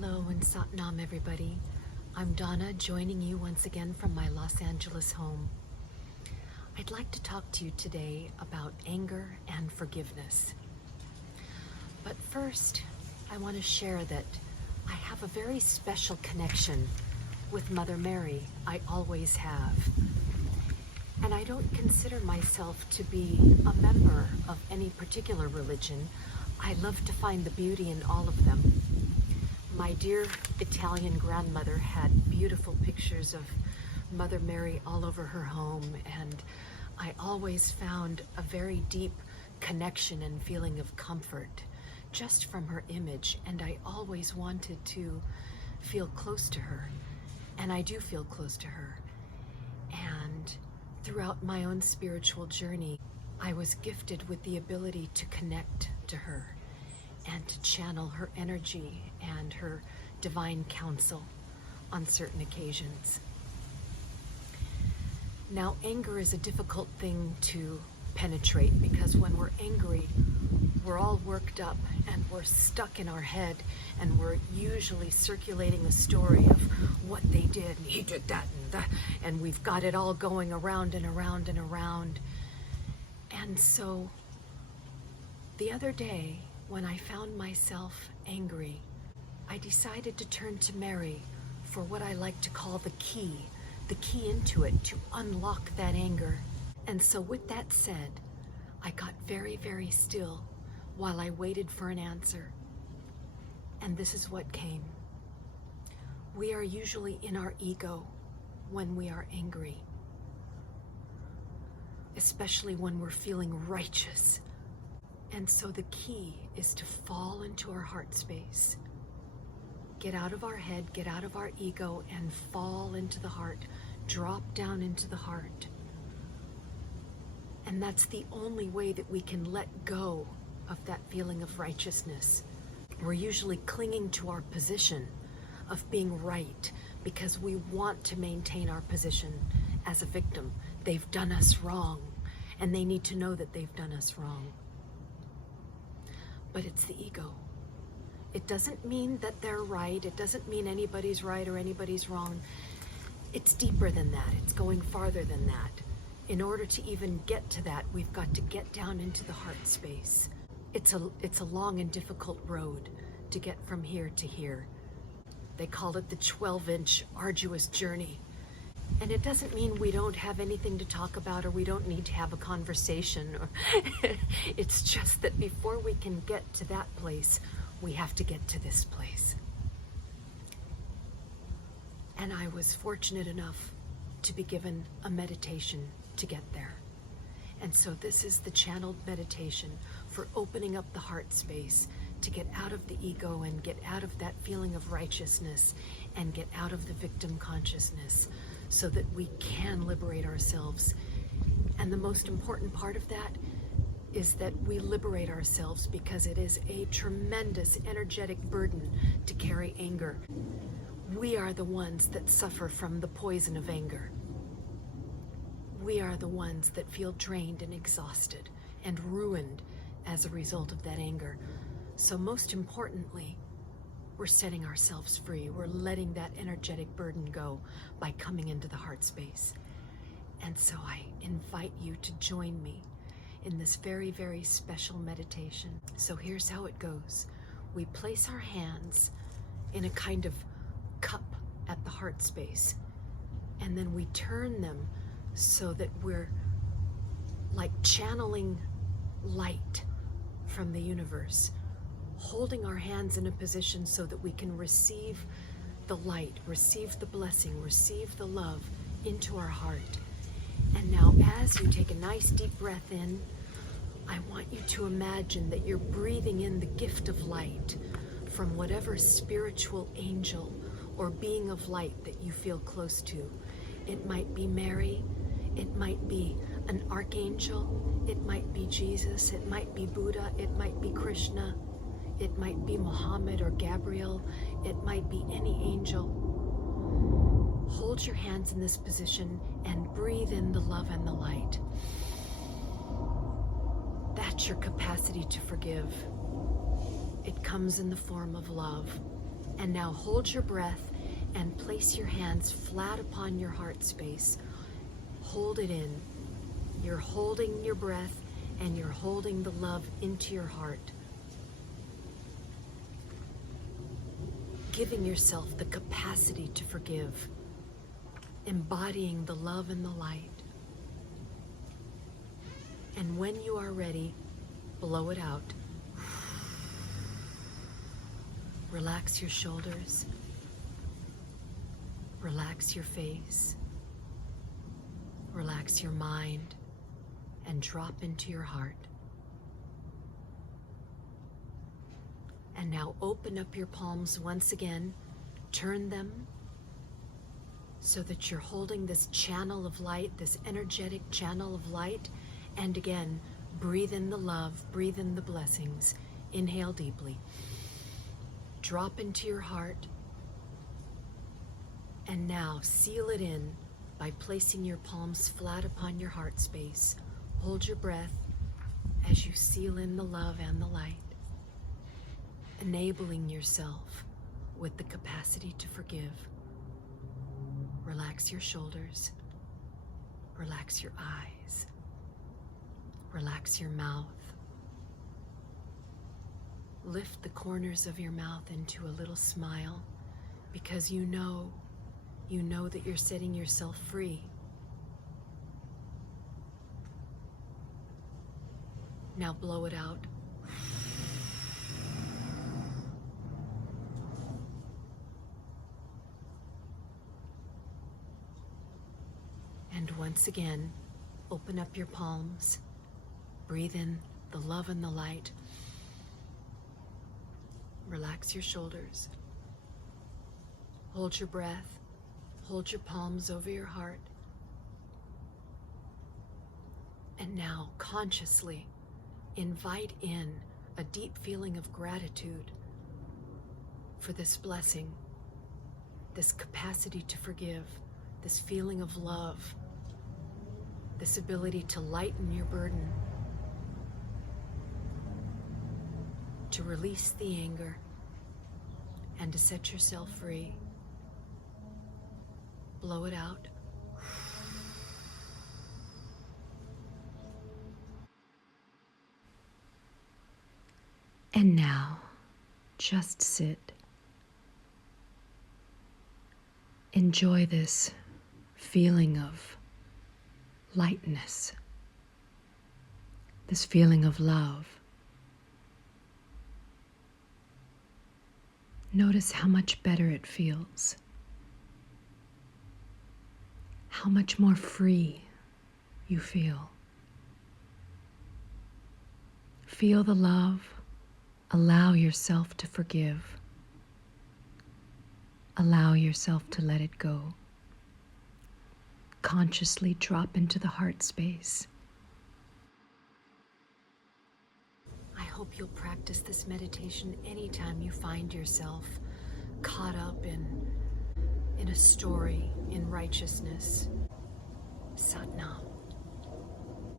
Hello and Satnam everybody. I'm Donna, joining you once again from my Los Angeles home. I'd like to talk to you today about anger and forgiveness. But first, I want to share that I have a very special connection with Mother Mary. I always have. And I don't consider myself to be a member of any particular religion. I love to find the beauty in all of them. My dear Italian grandmother had beautiful pictures of Mother Mary all over her home, and I always found a very deep connection and feeling of comfort just from her image, and I always wanted to feel close to her, and I do feel close to her. And throughout my own spiritual journey, I was gifted with the ability to connect to her and to channel her energy and her divine counsel on certain occasions. Now, anger is a difficult thing to penetrate because when we're angry, we're all worked up and we're stuck in our head, and we're usually circulating a story of what they did, and he did that and that, and we've got it all going around and around and around. And so the other day, when I found myself angry, I decided to turn to Mary for what I like to call the key into it, to unlock that anger. And so with that said, I got very, very still while I waited for an answer. And this is what came. We are usually in our ego when we are angry, especially when we're feeling righteous. And so the key is to fall into our heart space. Get out of our head, get out of our ego, and fall into the heart. Drop down into the heart. And that's the only way that we can let go of that feeling of righteousness. We're usually clinging to our position of being right because we want to maintain our position as a victim. They've done us wrong, and they need to know that they've done us wrong. But it's the ego. It doesn't mean that they're right. It doesn't mean anybody's right or anybody's wrong. It's deeper than that. It's going farther than that. In order to even get to that, we've got to get down into the heart space. It's a long and difficult road to get from here to here. They call it the 12-inch arduous journey. And it doesn't mean we don't have anything to talk about or we don't need to have a conversation. It's just that before we can get to that place, we have to get to this place. And I was fortunate enough to be given a meditation to get there. And so this is the channeled meditation for opening up the heart space to get out of the ego and get out of that feeling of righteousness and get out of the victim consciousness, so that we can liberate ourselves. And the most important part of that is that we liberate ourselves, because it is a tremendous energetic burden to carry anger. We are the ones that suffer from the poison of anger. We are the ones that feel drained and exhausted and ruined as a result of that anger. So most importantly, we're setting ourselves free. We're letting that energetic burden go by coming into the heart space. And so I invite you to join me in this very, very special meditation. So here's how it goes. We place our hands in a kind of cup at the heart space, and then we turn them so that we're like channeling light from the universe, holding our hands in a position so that we can receive the light, receive the blessing, receive the love into our heart. And now as you take a nice deep breath in, I want you to imagine that you're breathing in the gift of light from whatever spiritual angel or being of light that you feel close to. It might be Mary, it might be an archangel, it might be Jesus, it might be Buddha, it might be Krishna, it might be Muhammad or Gabriel, it might be any angel. Hold your hands in this position and breathe in the love and the light. That's your capacity to forgive. It comes in the form of love, And now hold your breath and place your hands flat upon your heart space. Hold it in. You're holding your breath and you're holding the love into your heart. Giving yourself the capacity to forgive. Embodying the love and the light. And when you are ready, blow it out. Relax your shoulders. Relax your face. Relax your mind and drop into your heart. And now open up your palms once again. Turn them so that you're holding this channel of light, this energetic channel of light. And again, breathe in the love, breathe in the blessings. Inhale deeply. Drop into your heart. And now seal it in by placing your palms flat upon your heart space. Hold your breath as you seal in the love and the light, enabling yourself with the capacity to forgive. Relax your shoulders. Relax your eyes. Relax your mouth. Lift the corners of your mouth into a little smile because you know that you're setting yourself free. Now blow it out. And once again, open up your palms. Breathe in the love and the light. Relax your shoulders. Hold your breath. Hold your palms over your heart. And now, consciously, invite in a deep feeling of gratitude for this blessing, this capacity to forgive, this feeling of love, this ability to lighten your burden, to release the anger, and to set yourself free. Blow it out. And now, just sit. Enjoy this feeling of lightness, this feeling of love. Notice how much better it feels, how much more free you feel. Feel the love. Allow yourself to forgive. Allow yourself to let it go. Consciously drop into the heart space. I hope you'll practice this meditation anytime you find yourself caught up in a story, in righteousness. Sat Nam.